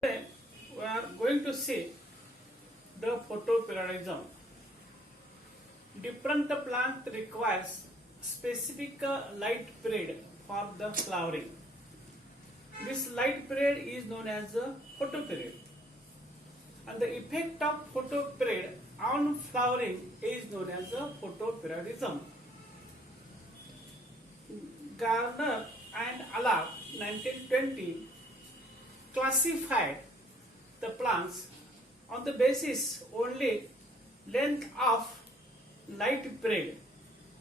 Today we are going to see the photoperiodism. Different plant requires specific light period for the flowering. This light period is known as the photoperiod. And the effect of photoperiod on flowering is known as the photoperiodism. Garner and Allard 1920 classified the plants on the basis only length of light period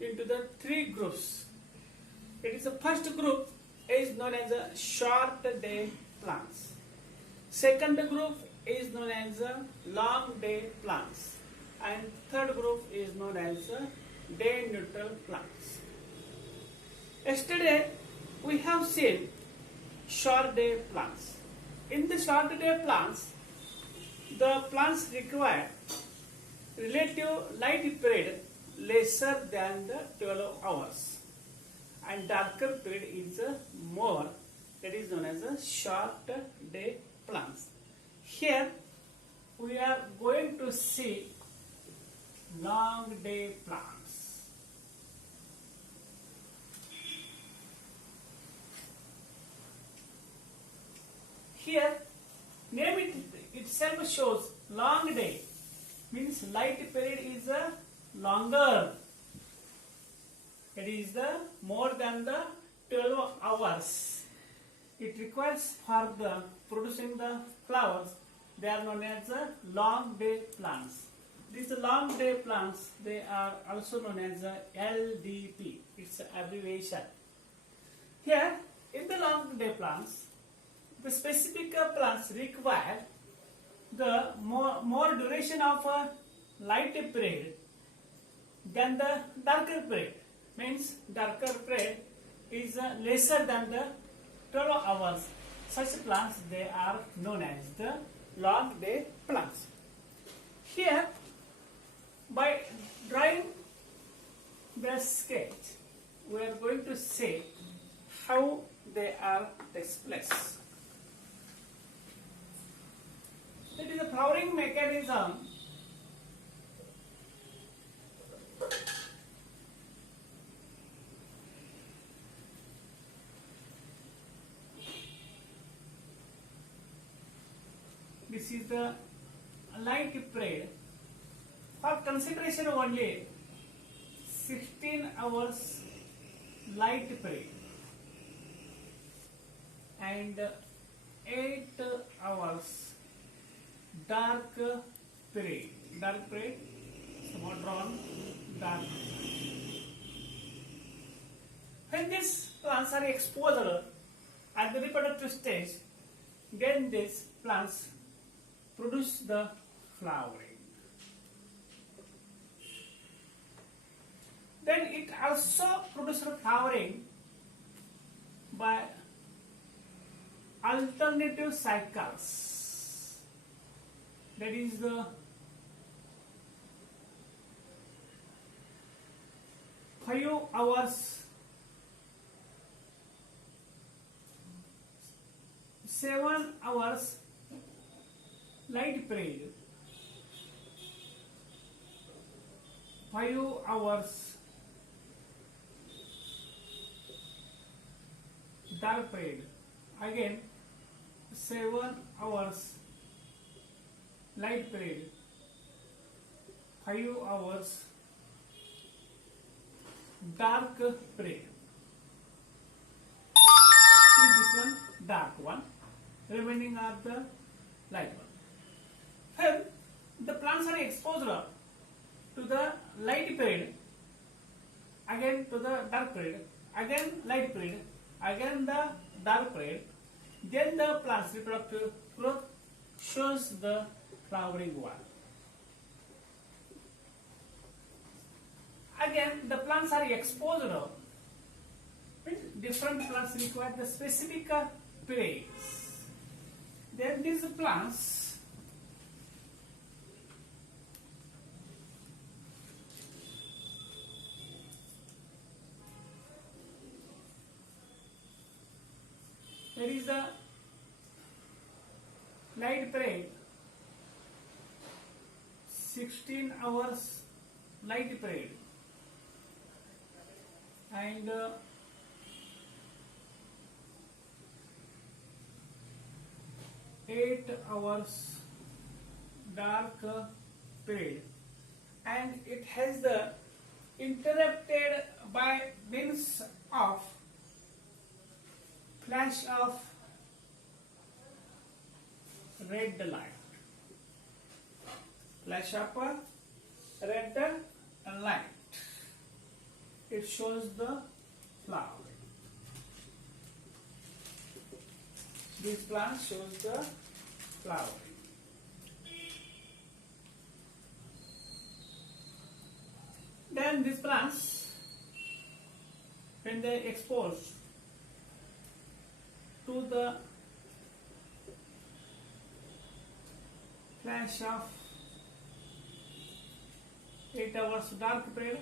into the three groups. It is the first group is known as a short day plants. Second group is known as a long day plants, and third group is known as a day neutral plants. Yesterday we have seen short day plants. In the short day plants, the plants require relative light period lesser than the 12 hours, and darker period is more, that is known as a short day plants. Here we are going to see long day plants. Here, name itself shows long day, means light period is longer. It is more than the 12 hours. It requires for the producing the flowers. They are known as long day plants. These long day plants, they are also known as LDP. It's an abbreviation. Here, in the long day plants, the specific plants require the more duration of light period than the darker period. Means darker period is lesser than the 12 hours. Such plants, they are known as the long day plants. Here, by drawing the sketch, we are going to see how they are displayed. That is the flowering mechanism. This is the light period. For consideration only 16 hours light period and 8 hours dark period. Dark period, somewhat drawn dark. When these plants are exposed at the reproductive stage, then these plants produce the flowering. Then it also produces flowering by alternative cycles. That is the 5 hours, 7 hours light period, 5 hours dark period, again 7 hours light period, 5 hours dark period. This one dark one, remaining are the light one. When the plants are exposed to the light period, again to the dark period, again light period, again the dark period, then the plant's reproductive growth shows the flowering one. Again, the plants are exposed. Different plants require the specific periods. Then these plants there is a light period, 16 hours light period, and 8 hours dark period, and it has the interrupted by means of flash of red light. Flash of red light. It shows the flower. This plant shows the flower. Then these plants, when they expose to the flash of 8 hours dark period,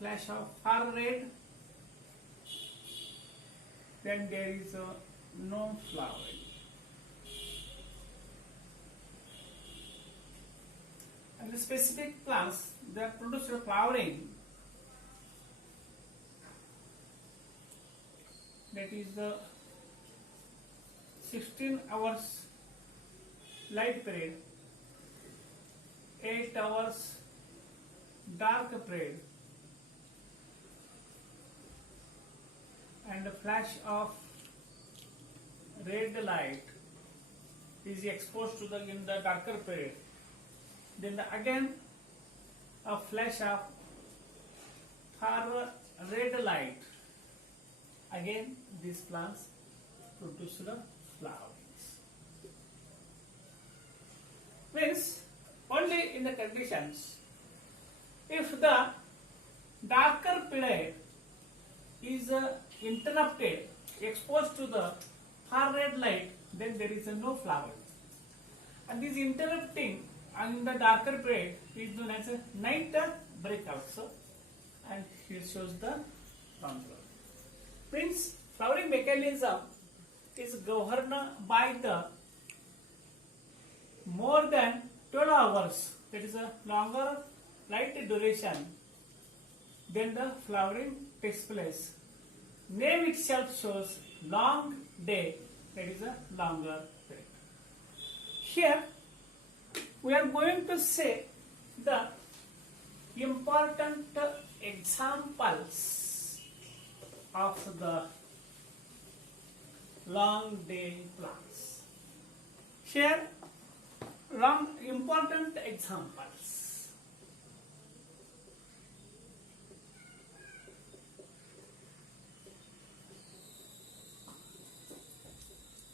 flash of far red, then there is no flowering. And the specific plants that produce flowering, that is the 16 hours light period, 8 hours dark period, and a flash of red light is exposed to the in the darker period. Then again a flash of far red light. Again these plants produce the flowers. Means only in the conditions if the darker period is interrupted, exposed to the far red light, then there is no flower. And this interrupting in the darker period is known as a night break also, and here shows the control. Means flowering mechanism is governed by the more than 12 hours, that is a longer light duration, then the flowering takes place. Name itself shows long day, that is a longer period. Here we are going to say the important examples of the long day plants. Here important examples.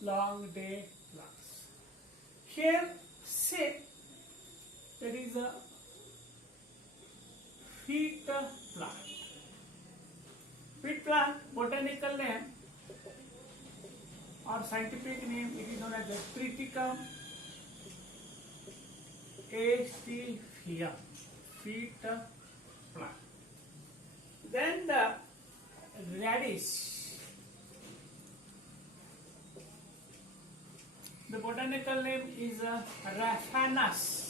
Long day plants. Here say there is a wheat plant. Wheat plant, botanical name or scientific name, it is known as the Triticum aestivum, wheat plant. Then the radish. The botanical name is Raphanus.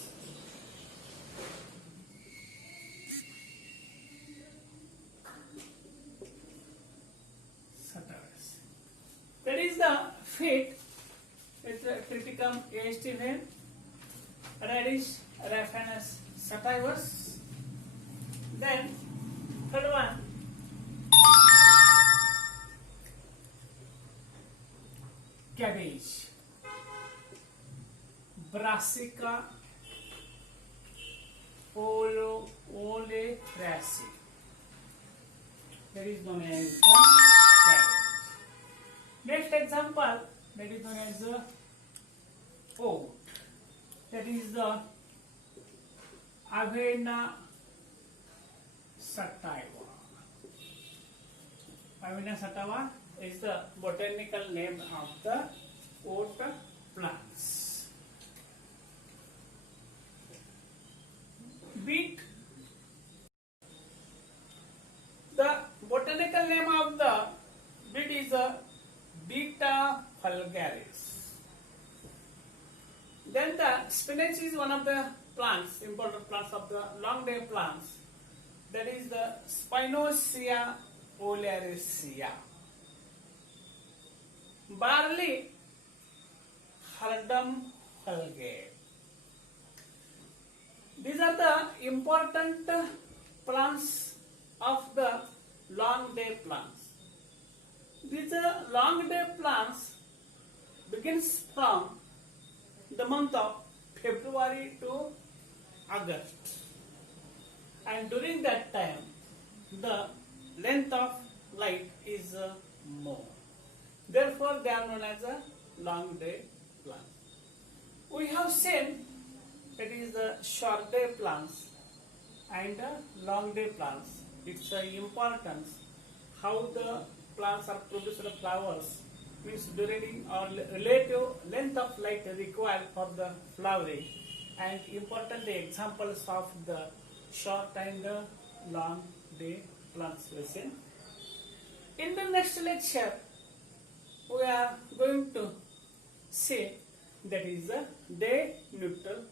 That is the wheat. It's a Triticum aestivum, radish, Raphanus sativus. Then third one, cabbage, Brassica oleracea. That is known as the cabbage. Next example, that is known as the oat. That is the Avena sativa. Avena sativa is the botanical name of the oat plants. Beet. The botanical name of the beet is a Beta vulgaris. Then the spinach is one of the plants, important plants of the long day plants. That is the Spinosea oleracea. Barley, Hardum Hulge. These are the important plants of the long day plants. These long day plants begins from the month of February to August, and during that time the length of light is more. Therefore, they are known as a long day plants. We have seen that is the short day plants and long day plants. Its importance, how the plants are producing flowers, means during or relative length of light required for the flowering, and important examples of the short and long day plants we see. In the next lecture, we are going to see that is the day neutral